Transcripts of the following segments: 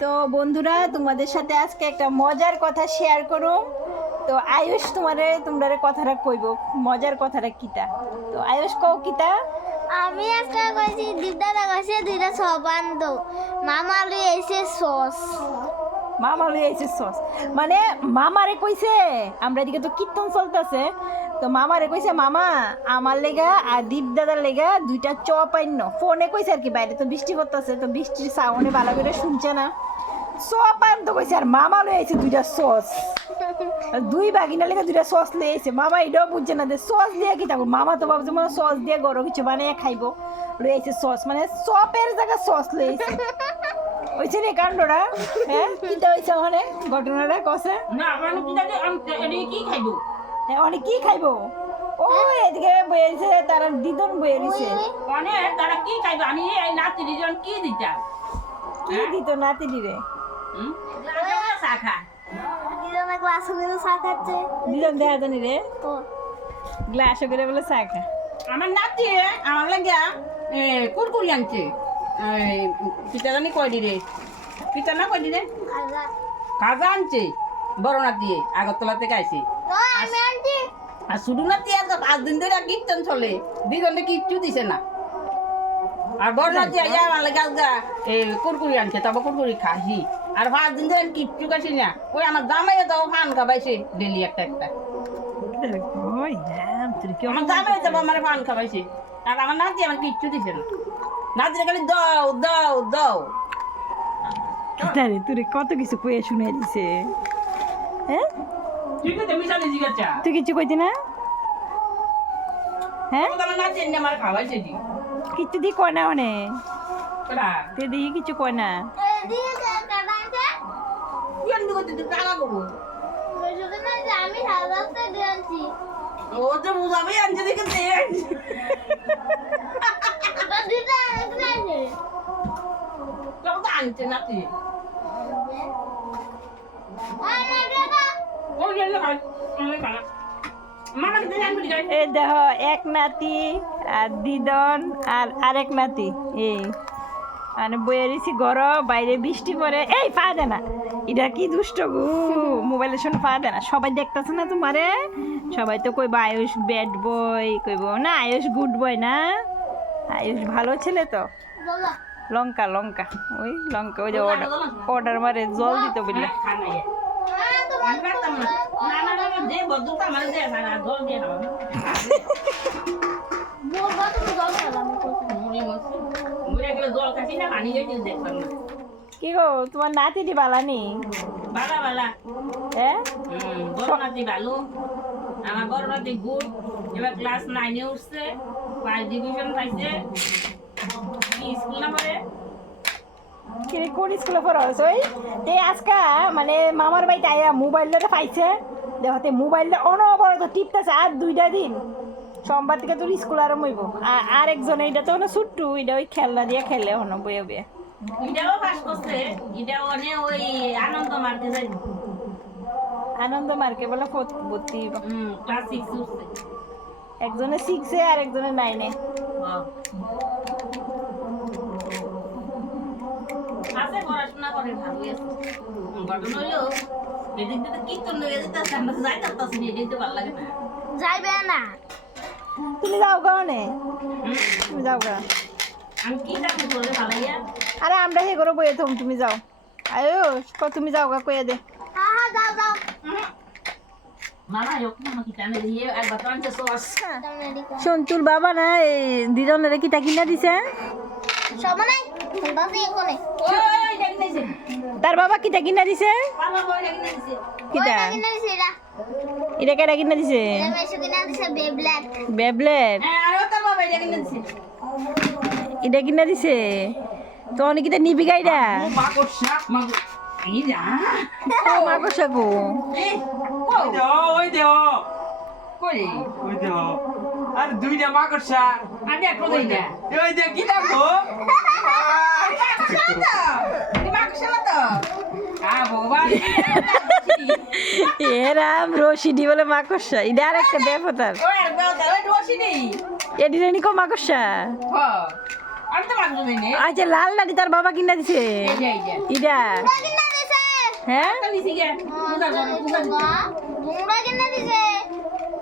তো বন্ধুরা, তোমাদের সাথে আজকে একটা মজার কথা শেয়ার করো। তো আয়ুষ তোমরা কথাটা কইব, মজার কথাটা কিতা। তো আয়ুষ কও কিতা। আমি আজকে কইছি দিদারা কইছে দুইটা সবান্দ মামা লই এসে সস মামা লই আইছে সস, মানে মামারে কইছে। আমরা এদিকে তো কীর্তন চলতেছে, তো মামারে কইছে মামা আমার লেগা আর দীপ দাদার লেগা দুইটা চপ আইন। ফোনে কইছে আর কি, বাইরে তো বৃষ্টি করতেছে, তো বৃষ্টির সাউন্ডে ভালো করে শুনছে না। চপ আন তো কইছে, আর মামা লই আইছে দুইটা সস। দুই বাগিনা লেগে দুইটা সস লই আইছে। মামা এটাও বুঝছে না যে সস দিয়ে কি থাকবো। মামা তো ভাবছে মানে সস দিয়ে গরম কিছু বানিয়ে খাইবো, লই আইছে সস, মানে চপের জায়গায় সস লই আইছে। ওইছে রে কাণ্ডটা। হ্যাঁ, কিটা হইছে ওখানে ঘটনাটা কসে না আমার কি খাইবো? অনেক কি খাইবো। ও এদিকে বইয়েছে, তারা দিদন বইয়ে দিছে। অনেক তারা কি খাইবো? আমি এই নাতি দুজন কি দিতাম? কি দিত নাতি দিরে? চা খা। দিদারা ক্লাস করে চা খাচ্ছে দিদন দেখা জানি রে, তো গ্লাসে করে বলে চা খা। আমার নাতি আমার লাগিয়া কুরকুরি আনছে। পিতা জানি কয় দিরে, পিতা না কয় দিরে খাজা কাজা আনছে। বড় নাতি আগরতলা থেকে আইছে। তো আমি আনছি আর শুধু নাতি আজ 5 দিন ধরে কীর্তন চলে, দুজনে কিচ্ছু দিছে না। আর বড় নাতি আইয়া আমার লাগে আজগা কুরকুরি আনছে, তবে কুরকুরি খাসি। আর 5 দিন ধরে কিচ্ছু খাসি না। ওই আমার জামাইয়ে তো ফান খাবাইছে ডেলি একটা একটা। ওই হ্যাঁ, তুই কি আমার জামাই যাবো আমার ফান খাবাইছে। আর আমার নাতি আমার কিচ্ছু দিছে না। নাতিরে খালি দাও দাও দাও। কিটা রে, তুই কত কিছু কইয়া শুনে দিছে। হ্যাঁ, ঠিক আছে মিশালি জিজ্ঞাসা। তুই কিছু কইতি না? হ্যাঁ, আমার নাতি এনে আমার খাওয়াইছে দি। কিচ্ছু দি কয় না অনে, কটা তুই দেখি কিছু কয় না। দিয়ে কাটাইছে তুই আনবি কত তুই টাকা করবো? শুধু না যে আমি হাজারটা দিয়ে আনছি ও তো বুঝাবে আনছে দেখে দেন। তো দিদা এখানে আছে তবে তো আনছে নাতি। আমার দাদা ওই জন্য খাই খাই মামাকে দিন আনবি গাই। এই দেখ, এক নাতি আর দিদন আর আরেক নাতি, এই মানে বইয়ে রয়েছি ঘর, বাইরে বৃষ্টি পড়ে। এই পা দে না, এটা কি দুষ্ট গো, মোবাইলের সঙ্গে পা দে না। সবাই দেখতেছে না তোমারে, সবাই তো কইব আয়ুষ ব্যাড বয়, কইব না আয়ুষ গুড বয় না, আয়ুষ ভালো ছেলে তো। বলো লঙ্কা লঙ্কা, ওই লঙ্কা, ওই যে অর্ডার মারে জল দিত বললে। খানা ইয়ে তোমার আমি পারতাম না। না না না যে বদুটা আমার দে না জল দিয়ে খাবো। বলবো তুমি জল খেলাম মুড়ি মসি মুড়ি গেলে জল খাসি না পানি গেছে দেখতাম না। কি গো, তোমার নাতিটি বালানি? বালা বালা হ্যাঁ, বড় নাতি ভালো। আমার বড় নাতি গুড, এবার ক্লাস 9 এ উঠছে, 5 ডিভিশন পাইছে। কি স্কুল না পড়ে? কোন স্কুলে পড়াস? ওই তে আজকা মানে মামার বাড়িতে আয়া মোবাইলটা পাইছে, দেখতে মোবাইলটা অনবরত টিপতেছে। আর 2টা দিন সোমবার থেকে তোর স্কুল আরম্ভ হইব। আর একজন এইটা তো ছুট্টু, এটা ওই খেলনা দিয়ে খেলে হন বয়ে বয়ে। এটাও পাস করছে, এটাও অনেক ওই আনন্দ মার্কে যাই। আনন্দ মার্কে বলে ভর্তি হইব। ক্লাস 6 উঠছে। একজনে 6-এ আর একজনে 9-এ। আছে পড়াশোনা করে ভালোই আছে। ঘটনা হইলো এদিক দিয়ে তো কীর্তন লেগে যেতেছে, আমরা তো যাইতে পারতাছি না, এদিক দিয়ে ভালো লাগে না। যাইবে না তুমি যাও গানে, তুমি যাও গা। আমি কি চাকরি করলে ভালো ইয়া? আরে আমরা হে করে বইয়ে থম, তুমি যাও। আয়ুষ তুমি যাও গা, কইয়া দে। হ্যাঁ যাও যাও মামা হোক মামা কি জানে দিয়ে একবার তো আনছে সস। শোন, তোর বাবা না এই দিদনের কিটা কিনা দিছে। সমানাই দাদি এখানে ওই দেখি নাইছে তার বাবা কিটা কিনা দিছে? বাবা বই দেখি নাইছে। কিটা কিনা দিছে এটা এটা কেটা কিনা দিছে? এটা মেশো কিনা দিছে বেবলেট বেবলেট। হ্যাঁ আর ওটা বাবা দেখি নাইছে। এটা কিনা দিছে তো অনেক কিটা নিবি গাইডা। ও মাকড় সাপ মাকড় এই যা মাকড় সাকু এই কই ওই দেহ কই ওই দেহ আর দুইটা মাকড়সা আমি একটু দেই না ওই দেহ কি দেখো এরাম রশিদি বলে মাকড়সা, এটা আর একটা দেবতার। এডিনি কো মাকড়সা আমি তো মাংস দিই নে আচ্ছা লাল লাড়ি তার বাবা কিনা দিছে এই যে ইডা কিনা দিছে হ্যাঁ একটা নিছি গে পূজা করো পূজা দিতে তোমরা কিনা দিছে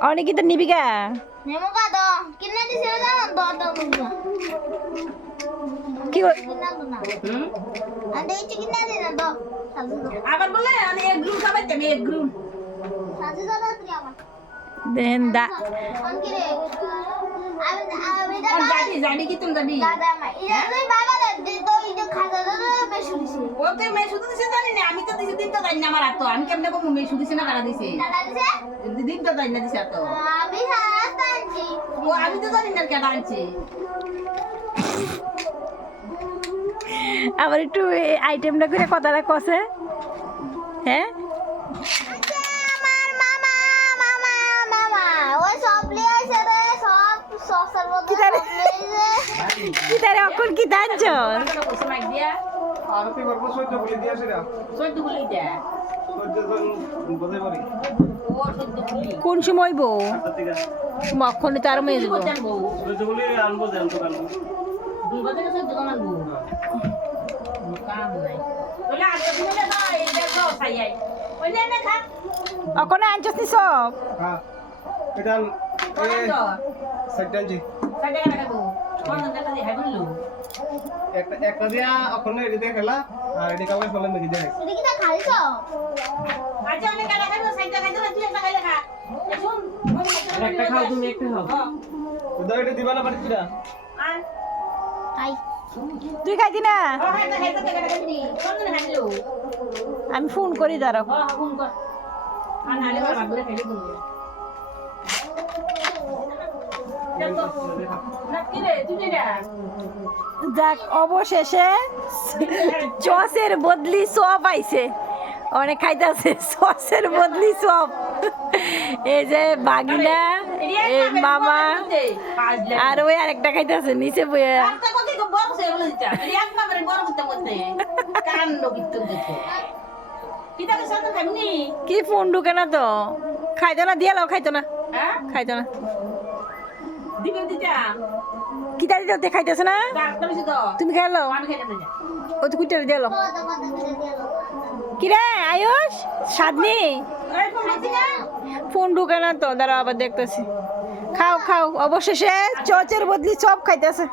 অনেক কি তো নিবি গা নেমো কা দাও কিনা দিছে দাও দাও দাও কি কই- কিনা দাও না হুম আন্ডে ইচ্ছে কিনা দিছে দাও সাজু দাও আবার বলে আমি এক গ্রুপ খাবাইতে আমি এক গ্রুপ সাজু দাও তুই আমার দেন দা অনকি রে আমি আর যাবি যাবি কি তুমি যাবি দাদা মা ইরা তুই বাবা দে তো ইদে খাজা দাদা বেশি দিছে ও তো মে শুধু দিছে জানি না আমি তো দিছি দিন তো জানি না আমার হাত আমি কেমনে কম মে শুধু দিছে না কারা দিছে দাদা দিছে দিন তো জানি না দিছে তো আমি রাস্তা আনছি ও আমি তো জানি না কেডা আনছে আবার একটু আইটেমটা করে কথাটা কষে হ্যাঁ আমার মামা মামা মামা ওই সব লিয়ে আইছে রে সব সসের মধ্যে কি জানি? সব লিয়ে আইছে। কি তারে অকল কি দাঁড়ছ টাকাটা কইছে মাইক দিয়া আরতি করবো সহ্য বলে দিয়েছে রে সৈদ্য বলি দে সহ্য বোঝাই পারি ও সৈদ্য বলি কোন সময় বউ ঠিক আছে মক্ষণে তার মেয়ে কি দেবো করতেন বউ সহ্য বলে আনবো দেন তো কানবো দুই বাজে সৈদ্য কোন বউ কাম নাই বলে আজকে দিনে না এই দেখো খাইয়াই ওই নে খা অকনে আনছস নি সব হ্যাঁ এটা কোন তো সেটানজি কাটে কাটে বউ কোন টাকা দিয়ে হাইবলু একটা দিয়া ওখানে এদিকে খেলা আর এদিকে কাউকে ফেলে মেরে দেয় তুই কি তা খাইছো আজ আমি কাটা খাইবো সাইডটা খাইতো না তুই একটা খাইলে খা এই শুন একটা খাও তুমি একটা খাও উদয় এটা দিবা না পারি কিরা আর খাই তুই খাইতি না ও খাইতে খাইতে কাটা খাইবি কোন দিন খাইলো আমি ফোন করি দাঁড়াও ও ফোন কর আর নালে বাবা বলে খাইলে ফোন কর না কি রে তুই না যাক অবশেষে চসের বদলি সব আইছে অনেক খাইতেছে সসের বদলি সব এই যে বাগিনা এই মামা আর ওই আরেকটা খাইতেছে নিচে বইয়া একটা কথা কি বড় সে বলে দিতা এক মামারে বড় করতে করতে কান্ড কিত্তু দেখো কিটা কে সাথে খাইনি কি ফোন ঢুকে না তো খাইতো না দিয়ে লাও খাইতো না হ্যাঁ খাইতো না দিবে দিতা কিতা দিতে খাইতেছে না ডাক্তার বিছে তো তুমি খাইলো আমি খাইতে না ও তো কুইটারে দিয়ে লো কত কত করে দিলো কিরে আয়ুষ সাদনি এই ফোন দিছি না ফোন ঢুকে না তো দাঁড়া আবার দেখতেছি খাও খাও অবশেষে চচের বদলি সব খাইতেছে